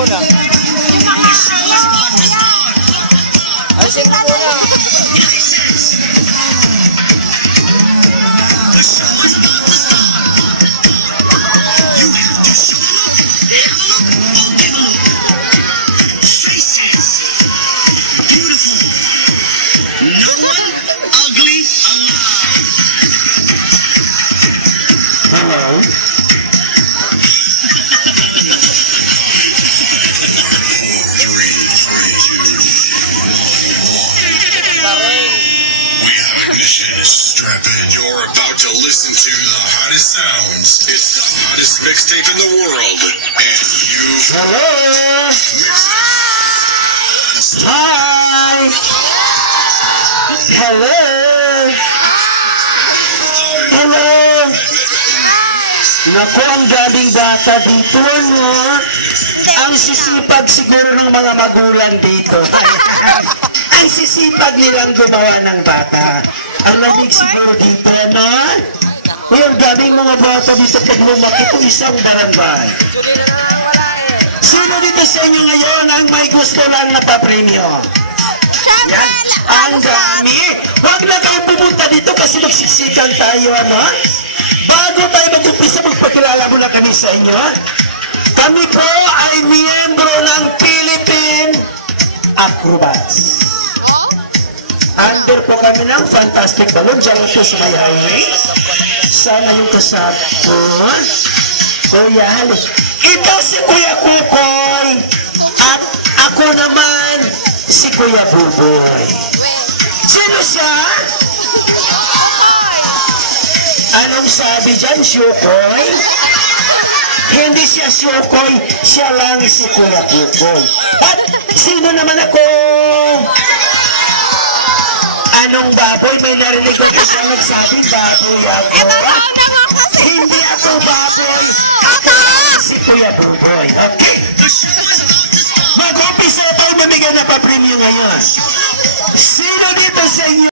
muna. Alisin mo muna. Hello? Strap in. You're about to listen to the hottest sounds. It's the hottest mixtape in the world. And you've Hello? Hi! Hello? Hello? Naku, ang galing bata dito, ano? Ang sisipag siguro ng mga magulang dito. Ang sisipag nilang gumawa ng bata. Ang lamig siguro dito, ano? Yung daming mga bata dito pag lumaki itong isang barangay. Sino dito sa inyo ngayon ang may gusto lang na papremyo? Yan, ang dami. Huwag na kayo pumunta dito kasi magsiksikan tayo, ano? Bago tayo mag-umpisa, magpakilala muna kami sa inyo. Kami po ay miyembro ng Philippine Acrobats. Under po kami ng Fantastic Balloon. Diyan po sa may highway. Sana yung kasama ko. Kuya, halik. Ito si Kuya Kukoy. At ako naman, si Kuya Buboy. Sino siya? Anong sabi dyan, Shukoy? Hindi siya Shukoy. Siya lang si Kuya Kukoy. At sino naman ako? Anong baboy? May narinig ko siya nagsabing baboy ako. Hindi ako baboy. Ako si Kuya Buboy. Okay. Mag-umpisa tayo mamigay na pa-premyo ngayon. Sino dito sa inyo?